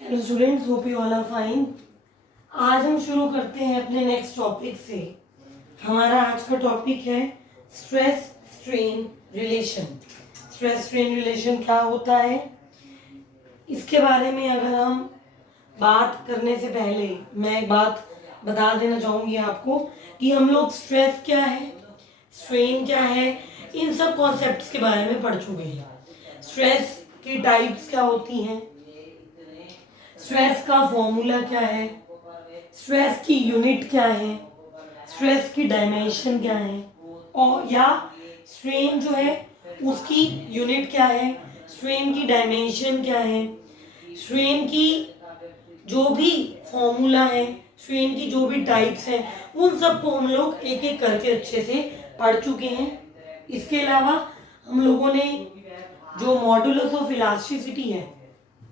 Hello students, hope you all are fine. आज हम शुरू करते हैं अपने नेक्स्ट टॉपिक से। हमारा आज का टॉपिक है stress strain relation. Stress strain relation क्या होता है, इसके बारे में अगर हम बात करने से पहले मैं एक बात बता देना चाहूँगी आपको कि हम लोग स्ट्रेस क्या है, स्ट्रेन क्या है, इन सब कॉन्सेप्ट्स के बारे में पढ़ चुके हैं। स्ट्रेस की टाइप्स क्या होती हैं, स्ट्रेस का फॉर्मूला क्या है, स्ट्रेस की यूनिट क्या है, स्ट्रेस की डायमेंशन क्या है, और या स्ट्रेन जो है उसकी यूनिट क्या है, स्ट्रेन की डायमेंशन क्या है, स्ट्रेन की जो भी फॉर्मूला है, स्ट्रेन की जो भी टाइप्स हैं, उन सबको हम लोग एक एक करके अच्छे से पढ़ चुके हैं। इसके अलावा हम लोगों ने जो मॉडुलस ऑफ इलास्टिसिटी है,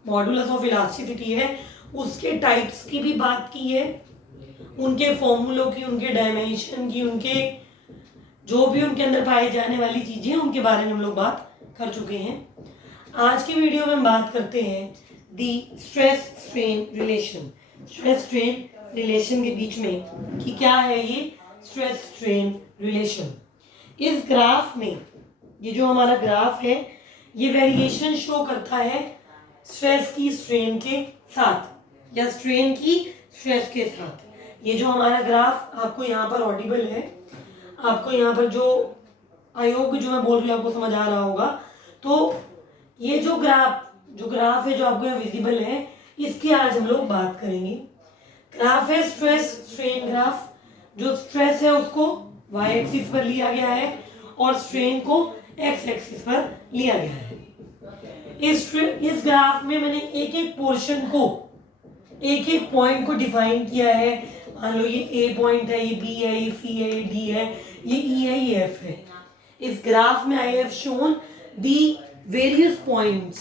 मॉडुलस ऑफ इलास्टिसिटी है, उसके टाइप्स की भी बात की है, उनके फॉर्मूलों की, उनके डायमेंशन की, उनके जो भी उनके अंदर पाए जाने वाली चीजें हैं उनके बारे में हम लोग बात कर चुके हैं। आज की वीडियो में हम बात करते हैं दी stress strain relation. Stress strain relation के बीच में कि क्या है ये स्ट्रेस स्ट्रेन रिलेशन। इस ग्राफ में ये जो हमारा ग्राफ है ये वेरिएशन शो करता है स्ट्रेस की स्ट्रेन के साथ या स्ट्रेन की स्ट्रेस के साथ। ये जो हमारा ग्राफ आपको यहाँ पर ऑडिबल है, आपको यहाँ पर जो आई होप जो मैं बोल रही हूँ आपको समझ आ रहा होगा। तो ये जो ग्राफ है जो आपको यहाँ विजिबल है, इसकी आज हम लोग बात करेंगे। ग्राफ है स्ट्रेस स्ट्रेन ग्राफ। जो स्ट्रेस है उसको y एक्सिस पर लिया गया है और स्ट्रेन को x एक्सिस पर लिया गया है। इस ग्राफ में मैंने एक एक पोर्शन को, एक एक पॉइंट को डिफाइन किया है। मान लो ये A पॉइंट है, ये B है, ये C है, ये D है, ये E है, ये F है। इस ग्राफ में I have shown the various points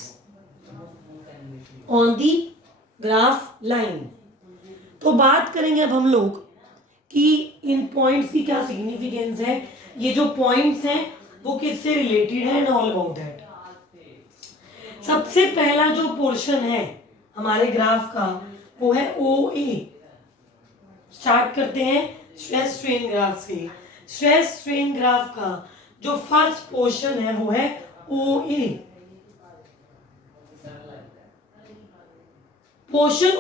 on the graph line। तो बात करेंगे अब हम लोग कि इन पॉइंट्स की क्या सिग्निफिकेंस है, ये जो पॉइंट्स हैं वो किससे रिलेटेड है एंड ऑल अबाउट दैट। सबसे पहला जो पोर्शन है हमारे ग्राफ का वो है OA। स्टार्ट करते हैं स्ट्रेस स्ट्रेन ग्राफ से। स्ट्रेस स्ट्रेन ग्राफ का जो फर्स्ट पोर्शन है वो है OA। पोर्शन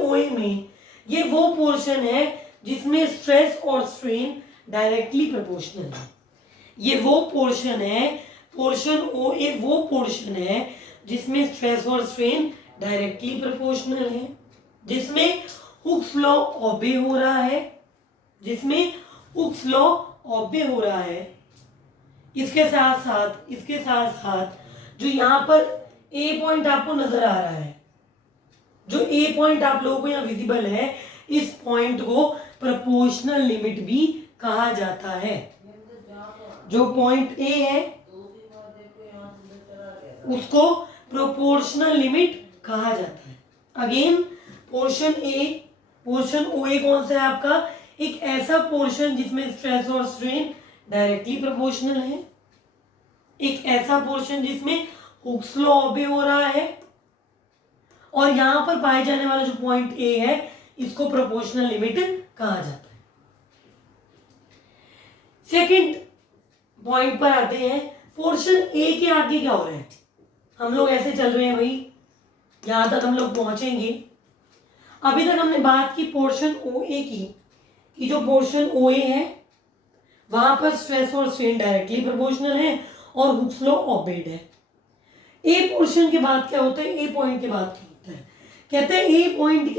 OA में ये वो पोर्शन है जिसमें स्ट्रेस और स्ट्रेन डायरेक्टली प्रोपोर्शनल है। ये वो पोर्शन है, पोर्शन OA वो पोर्शन है जिसमें स्ट्रेस और स्ट्रेन डायरेक्टली प्रोपोर्शनल है, जिसमें हुक्स लॉ ओबे हो रहा है, जिसमें हुक्स लॉ ओबे हो रहा है। इसके साथ साथ जो यहाँ पर A पॉइंट आपको नजर आ रहा है, जो A पॉइंट आप लोगों को यहाँ विजिबल है, इस पॉइंट को प्रोपोर्शनल लिमिट भी कहा जाता है। जो पॉइंट A है उसको प्रोपोर्शनल लिमिट कहा जाता है। अगेन पोर्शन OA कौन सा है आपका, एक ऐसा पोर्शन जिसमें स्ट्रेस और स्ट्रेन डायरेक्टली प्रोपोर्शनल है, एक ऐसा पोर्शन जिसमें हुक्स लॉ ओबे हो रहा है, और यहां पर पाए जाने वाला जो पॉइंट A है इसको प्रोपोर्शनल लिमिट कहा जाता है। सेकंड पॉइंट पर आते हैं। पोर्शन A के आगे क्या हो रहा है, हम लोग ऐसे चल रहे हैं भाई, यहां तक हम लोग पहुंचेंगे। अभी तक हमने बात की पोर्शन OA की कि जो पोर्शन OA है वहां पर स्ट्रेस और स्ट्रेन डायरेक्टली प्रोपोर्शनल है और हुक्स लॉ ओबेड है। A पोर्शन के बाद क्या होता है, A पॉइंट के बाद क्या होता है, कहते हैं A पॉइंट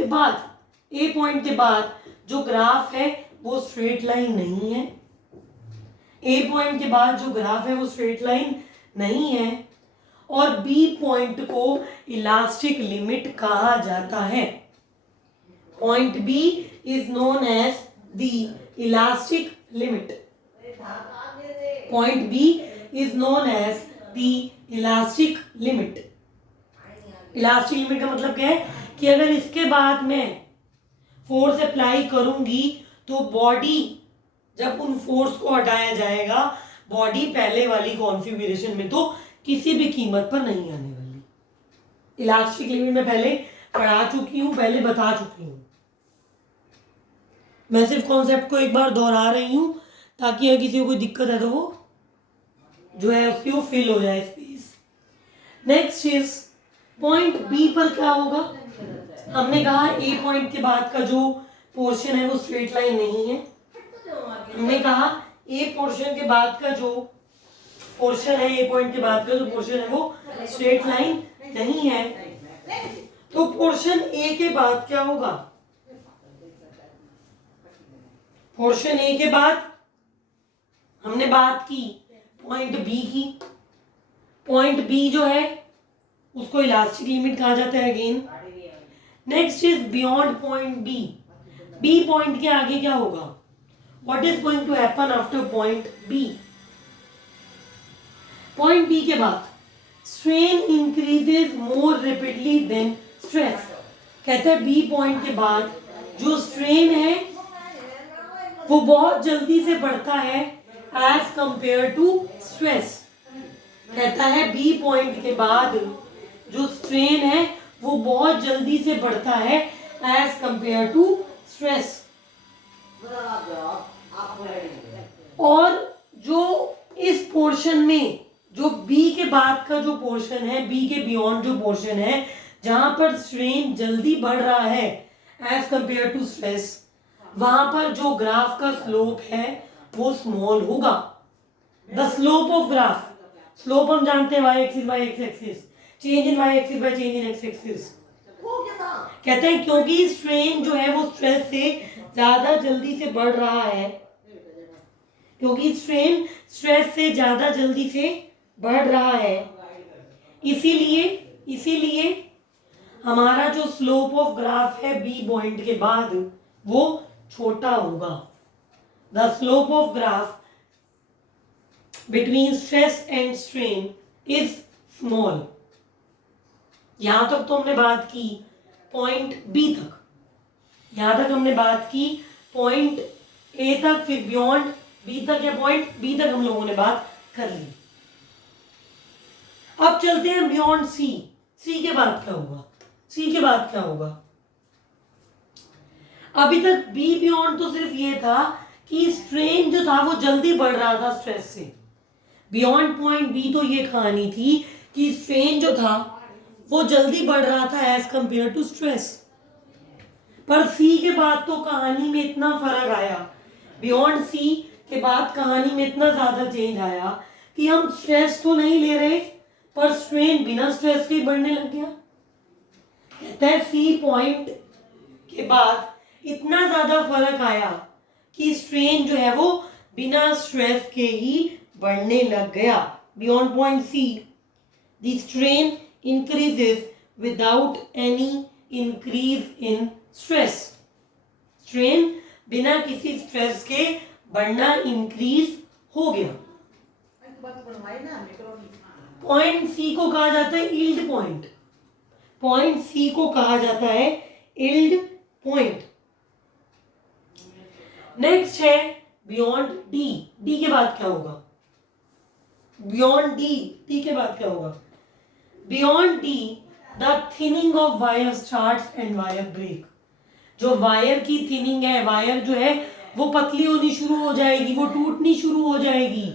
के बाद जो ग्राफ है वो स्ट्रेट लाइन नहीं है। A पॉइंट के बाद जो ग्राफ है वो स्ट्रेट लाइन नहीं है, और B पॉइंट को इलास्टिक लिमिट कहा जाता है। Point B is known as the elastic limit. Point B is known as the elastic limit. Elastic limit का मतलब क्या है कि अगर इसके बाद मैं फोर्स अप्लाई करूंगी तो बॉडी, जब उन फोर्स को हटाया जाएगा, बॉडी पहले वाली कॉन्फ़िगरेशन में तो किसी भी कीमत पर नहीं आने वाली। इलास्टिक लिमिट में पहले पढ़ा चुकी हूँ, पहले बता चुकी हूँ। मैं सिर्फ कॉन्सेप्ट को एक बार दोहरा रही हूँ ताकि अगर किसी को कोई दिक्कत है तो वो जो है उसकी वो फिल हो जाए space. Next is point B पर क्या होगा। हमने कहा ए पॉइंट के बाद का जो पोर्शन है वो स्ट्रेट लाइन नहीं है। हमने कहा ए पोर्शन के बाद का जो पोर्शन है, ए पॉइंट के बाद का जो पोर्शन है वो स्ट्रेट लाइन नहीं है। तो पोर्शन ए के बाद क्या होगा? पोर्शन ए के बाद हमने बात की पॉइंट बी की। पॉइंट बी जो है उसको इलास्टिक लिमिट कहा जाता है again. Next is beyond point B. B point के आगे क्या होगा? What is going to happen after point B? Point B के बाद strain increases more rapidly than stress. कहता है बी पॉइंट के बाद जो स्ट्रेन है वो बहुत जल्दी से बढ़ता है एज कंपेयर टू स्ट्रेस। कहता है बी पॉइंट के बाद जो स्ट्रेन है वो बहुत जल्दी से बढ़ता है एज कंपेयर टू स्ट्रेस। और जो इस पोर्शन में जो बी के बाद का जो पोर्शन है, बी के बियॉन्ड जो पोर्शन है जहां पर स्ट्रेन जल्दी बढ़ रहा है एज कंपेयर टू स्ट्रेस, वहां पर जो ग्राफ का स्लोप है वो स्मॉल होगा। The slope of graph, slope हम जानते हैं y axis by x axis, change in y axis by change in x axis. कहते हैं क्योंकि स्ट्रेन जो है वो स्ट्रेस से ज्यादा जल्दी से बढ़ रहा है, क्योंकि स्ट्रेन स्ट्रेस से ज्यादा जल्दी से बढ़ रहा है, इसीलिए हमारा जो स्लोप ऑफ ग्राफ है बी पॉइंट के बाद वो छोटा होगा। The slope of graph between stress and strain is small. यहां तक तो हमने बात की पॉइंट बी तक, यहां तक हमने बात की पॉइंट ए तक, फिर बियॉन्ड बी तक या पॉइंट बी तक हम लोगों ने बात कर ली। अब चलते हैं बियॉन्ड सी। सी के बाद क्या होगा? सी के बाद क्या होगा? अभी तक बी बियॉन्ड तो सिर्फ ये था कि स्ट्रेन जो था वो जल्दी बढ़ रहा था स्ट्रेस से। बियॉन्ड पॉइंट बी तो ये कहानी थी कि स्ट्रेन जो था वो जल्दी बढ़ रहा था एज कंपेयर टू स्ट्रेस। पर सी के बाद तो कहानी में इतना फर्क आया, बियॉन्ड सी के बाद कहानी में इतना ज्यादा चेंज आया कि हम स्ट्रेस तो नहीं ले रहे पर स्ट्रेन बिना स्ट्रेस के बढ़ने लग गया। कहता है सी पॉइंट के बाद इतना ज्यादा फर्क आया कि स्ट्रेन जो है वो बिना स्ट्रेस के ही बढ़ने लग गया। Beyond point see the strain increases without any increase in stress. Strain बिना किसी स्ट्रेस के बढ़ना इंक्रीज हो गया। पॉइंट सी को कहा जाता है यील्ड पॉइंट। पॉइंट सी को कहा जाता है यील्ड पॉइंट। नेक्स्ट है बियॉन्ड डी। डी के बाद क्या होगा? बियॉन्ड डी, डी के बाद क्या होगा? Beyond D the thinning of wire starts and wire break. जो वायर की थिनिंग है, वायर जो है वो पतली होनी शुरू हो जाएगी, वो टूटनी शुरू हो जाएगी,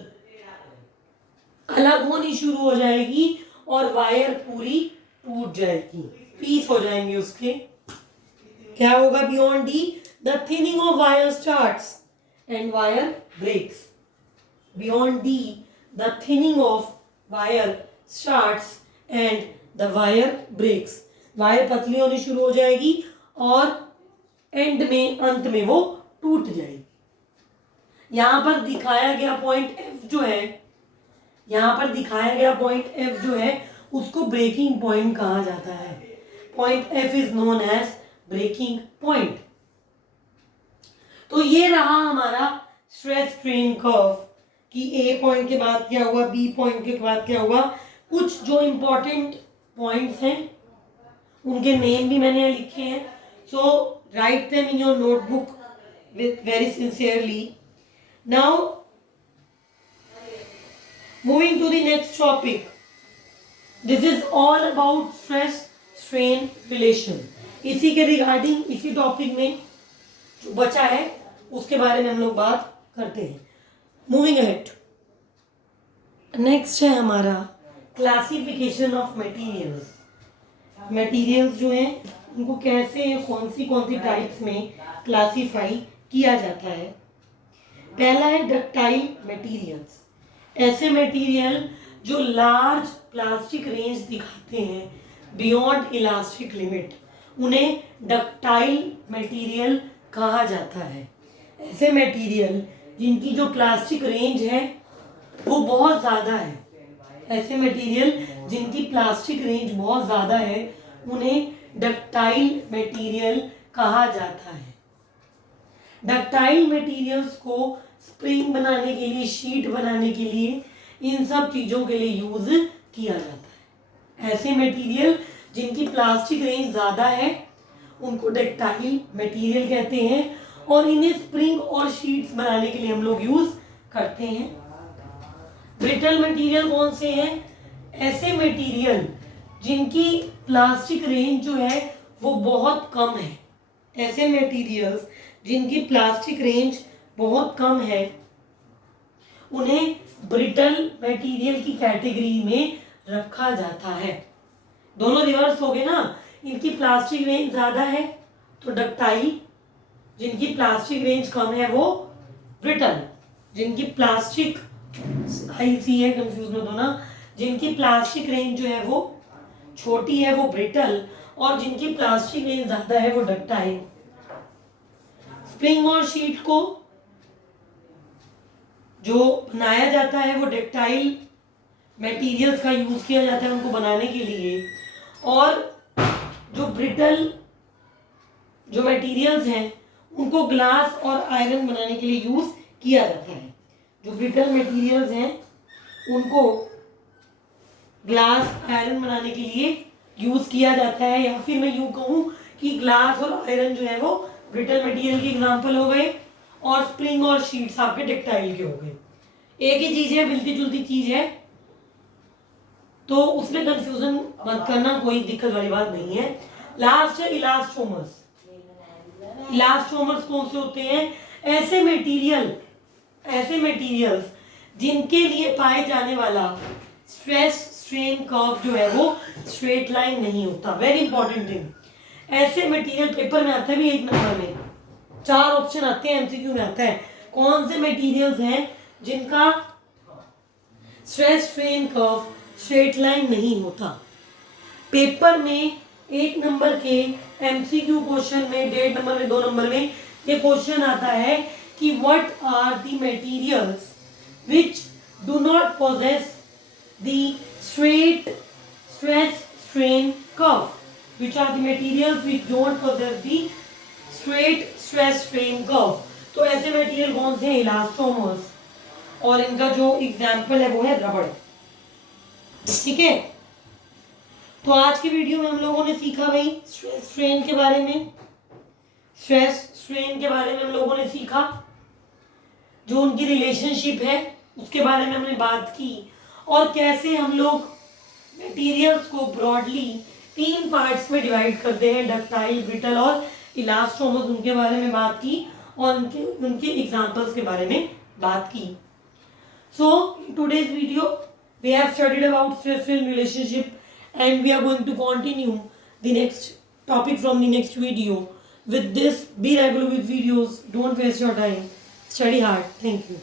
अलग होनी शुरू हो जाएगी और वायर पूरी टूट जाएगी, पीस हो जाएंगे उसके। क्या होगा beyond D? The thinning of wire starts and wire breaks. Beyond D the thinning of wire starts and the wire breaks. Wire पतली होनी शुरू हो जाएगी और एंड में, अंत में वो टूट जाएगी। यहां पर दिखाया गया पॉइंट एफ जो है, यहां पर दिखाया गया पॉइंट एफ जो है उसको ब्रेकिंग पॉइंट कहा जाता है। Point F is known as breaking point. तो ये रहा हमारा स्ट्रेस स्ट्रेन कर्व कि ए पॉइंट के बाद क्या हुआ, बी पॉइंट के बाद क्या हुआ। कुछ जो इंपॉर्टेंट पॉइंट्स हैं उनके नेम भी मैंने लिखे हैं, so write them in your notebook with very sincerely. Now moving to the next topic, this is all about stress strain relation. इसी के रिगार्डिंग, इसी टॉपिक में जो बचा है उसके बारे में हम लोग बात करते हैं। मूविंग अहेड, नेक्स्ट है हमारा क्लासिफिकेशन ऑफ मटेरियल्स। मटेरियल्स जो हैं उनको कैसे, कौन सी टाइप्स में क्लासीफाई किया जाता है। पहला है डक्टाइल मटेरियल्स, ऐसे मटेरियल जो लार्ज प्लास्टिक रेंज दिखाते हैं बियॉन्ड इलास्टिक लिमिट, उन्हें डक्टाइल मटेरियल कहा जाता है। ऐसे मटेरियल जिनकी जो प्लास्टिक रेंज है वो बहुत ज़्यादा है, ऐसे मटेरियल जिनकी प्लास्टिक रेंज बहुत ज़्यादा है उन्हें डक्टाइल मटेरियल कहा जाता है। डक्टाइल मटेरियल्स को स्प्रिंग बनाने के लिए, शीट बनाने के लिए, इन सब चीज़ों के लिए यूज किया जाता है। ऐसे मटेरियल जिनकी प्लास्टिक रेंज ज़्यादा है उनको डक्टाइल मटेरियल कहते हैं और इन्हें स्प्रिंग और शीट्स बनाने के लिए हम लोग यूज करते हैं। ब्रिटल मटेरियल कौन से हैं? ऐसे मटेरियल जिनकी प्लास्टिक रेंज जो है वो बहुत कम है। ऐसे मटेरियल्स जिनकी प्लास्टिक रेंज बहुत कम है उन्हें ब्रिटल मटेरियल की कैटेगरी में रखा जाता है। दोनों रिवर्स हो गए ना, इनकी प्लास्टिक रेंज ज़्यादा है तो डक्टाइल, जिनकी प्लास्टिक रेंज कम है वो ब्रिटल, जिनकी प्लास्टिक सी है, कंफ्यूज मत होना, जिनकी प्लास्टिक रेंज जो है वो छोटी है वो ब्रिटल और जिनकी प्लास्टिक रेंज ज़्यादा है वो डक्टाइल। स्प्रिंग और शीट को जो बनाया जाता है वो डक्टाइल मटेरियल्स का यूज किया जाता है उनको बनाने के लिए, और जो ब्रिटल जो मटेरियल्स हैं उनको ग्लास और आयरन बनाने के लिए यूज किया जाता है। जो ब्रिटल मटेरियल्स हैं उनको ग्लास आयरन बनाने के लिए यूज किया जाता है, या फिर मैं यूं कहूँ कि ग्लास और आयरन जो है वो ब्रिटल मटेरियल के एग्जांपल हो गए और स्प्रिंग और शीट्स आपके टेक्सटाइल के हो गए। एक ही चीज है, मिलती जुलती चीज है, तो उसमें कंफ्यूजन मत करना, कोई दिक्कत वाली बात नहीं है। लास्ट है इलास्टोमर्स। इलास्टोमर्स कौन से होते हैं? ऐसे मटेरियल्स जिनके लिए पाए जाने वाला स्ट्रेस स्ट्रेन कर्व जो है वो स्ट्रेट लाइन नहीं होता। वेरी इंपॉर्टेंट थिंग, ऐसे मटेरियल पेपर में आता है भी 1 नंबर में 4 ऑप्शन आते हैं, एमसीक्यू में आता है कौन से मटेरियल्स हैं जिनका stress strain curve straight line नहीं होता। पेपर में 1 नंबर के एमसीक्यू क्वेश्चन में, 1.5 नंबर में, 2 नंबर में ये क्वेश्चन आता है कि what are the materials which do not possess the straight stress strain curve, which are the materials which don't possess the straight stress strain curve. तो ऐसे मटेरियल कौन से हैं? इलास्टोमर्स, और इनका जो एग्जाम्पल है वो है रबड़। ठीक है, तो आज की वीडियो में हम लोगों ने सीखा भाई स्ट्रेस स्ट्रेन के बारे में, स्ट्रेस स्ट्रेन के बारे में हम लोगों ने सीखा, जो उनकी रिलेशनशिप है उसके बारे में हमने बात की, और कैसे हम लोग मटेरियल्स को ब्रॉडली 3 पार्ट्स में डिवाइड करते हैं, डक्टाइल, ब्रिटल और इलास्टोमर्स, उनके बारे में बात की और उनके एग्जांपल्स के बारे में बात की। So in today's video we have studied about stress-strain relationship and we are going to continue the next topic from the next video. With this, be regular with videos, don't waste your time, study hard. Thank you.